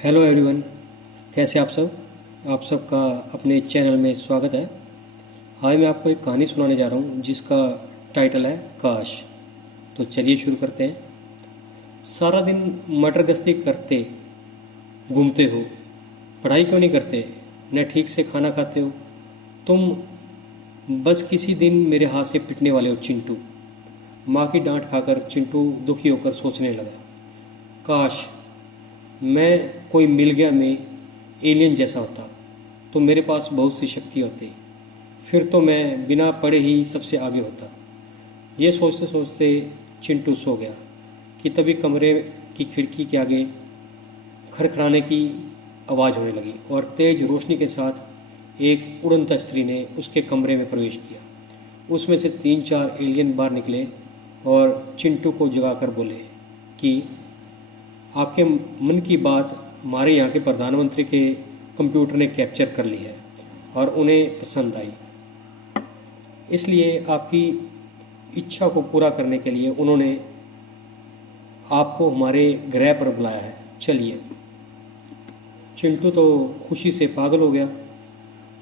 Hello everyone, कैसे आप सब। आप सबका अपने चैनल में स्वागत है। आज मैं आपको एक कहानी सुनाने जा रहा हूँ जिसका टाइटल है काश। तो चलिए शुरू करते हैं। सारा दिन मटर गश्ती करते घूमते हो, पढ़ाई क्यों नहीं करते, न ठीक से खाना खाते हो तुम। बस किसी दिन मेरे हाथ से पिटने वाले हो चिंटू। माँ की डांट खाकर चिंटू दुखी होकर सोचने लगा, काश मैं कोई मिल गया मैं एलियन जैसा होता तो मेरे पास बहुत सी शक्ति होती, फिर तो मैं बिना पढ़े ही सबसे आगे होता। ये सोचते सोचते चिंटू सो गया कि तभी कमरे की खिड़की के आगे खड़खड़ाने की आवाज़ होने लगी और तेज़ रोशनी के साथ एक उड़नता स्त्री ने उसके कमरे में प्रवेश किया। उसमें से 3-4 एलियन बाहर निकले और चिंटू को जगाकर बोले कि आपके मन की बात हमारे यहाँ के प्रधानमंत्री के कंप्यूटर ने कैप्चर कर ली है और उन्हें पसंद आई, इसलिए आपकी इच्छा को पूरा करने के लिए उन्होंने आपको हमारे ग्रह पर बुलाया है, चलिए। चिंटू तो खुशी से पागल हो गया।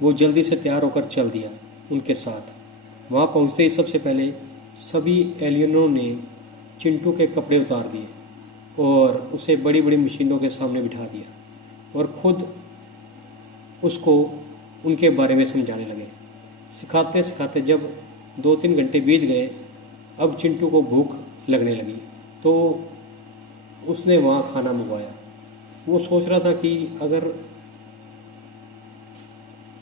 वो जल्दी से तैयार होकर चल दिया उनके साथ। वहाँ पहुँचते ही सबसे पहले सभी एलियनों ने चिंटू के कपड़े उतार दिए और उसे बड़ी बड़ी मशीनों के सामने बिठा दिया और ख़ुद उसको उनके बारे में समझाने लगे। सिखाते सिखाते जब 2-3 घंटे बीत गए, अब चिंटू को भूख लगने लगी तो उसने वहाँ खाना मंगवाया। वो सोच रहा था कि अगर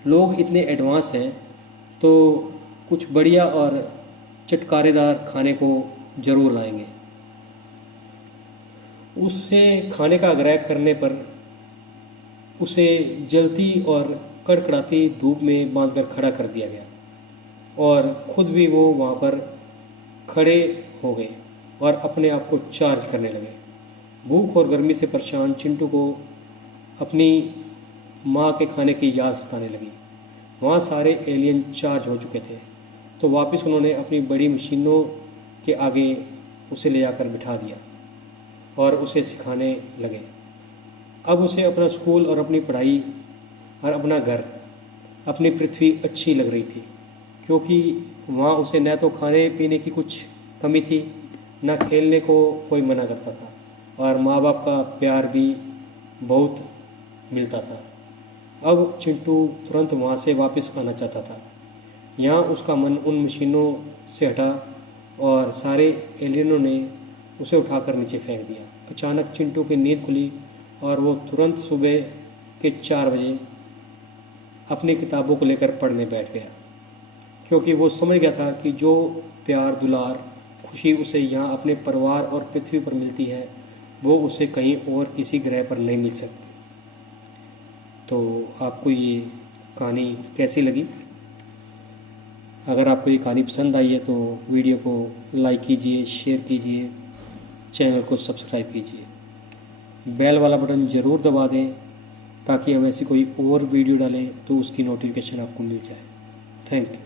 लोग इतने एडवांस हैं तो कुछ बढ़िया और चटकारेदार खाने को ज़रूर लाएंगे। उससे खाने का आग्रह करने पर उसे जलती और कड़कड़ाती धूप में बांधकर खड़ा कर दिया गया और ख़ुद भी वो वहाँ पर खड़े हो गए और अपने आप को चार्ज करने लगे। भूख और गर्मी से परेशान चिंटू को अपनी माँ के खाने की याद सताने लगी। वहाँ सारे एलियन चार्ज हो चुके थे तो वापस उन्होंने अपनी बड़ी मशीनों के आगे उसे ले जाकर बिठा दिया और उसे सिखाने लगे। अब उसे अपना स्कूल और अपनी पढ़ाई और अपना घर, अपनी पृथ्वी अच्छी लग रही थी, क्योंकि वहाँ उसे न तो खाने पीने की कुछ कमी थी, न खेलने को कोई मना करता था और माँ बाप का प्यार भी बहुत मिलता था। अब चिंटू तुरंत वहाँ से वापस आना चाहता था। यहाँ उसका मन उन मशीनों से हटा और सारे एलियनों ने उसे उठाकर नीचे फेंक दिया। अचानक चिंटू की नींद खुली और वो तुरंत सुबह के 4 बजे अपनी किताबों को लेकर पढ़ने बैठ गया, क्योंकि वो समझ गया था कि जो प्यार, दुलार, खुशी उसे यहाँ अपने परिवार और पृथ्वी पर मिलती है वो उसे कहीं और किसी ग्रह पर नहीं मिल सकती। तो आपको ये कहानी कैसी लगी? अगर आपको ये कहानी पसंद आई है तो वीडियो को लाइक कीजिए, शेयर कीजिए, चैनल को सब्सक्राइब कीजिए, बेल वाला बटन ज़रूर दबा दें ताकि हम ऐसी कोई और वीडियो डालें तो उसकी नोटिफिकेशन आपको मिल जाए। Thank you.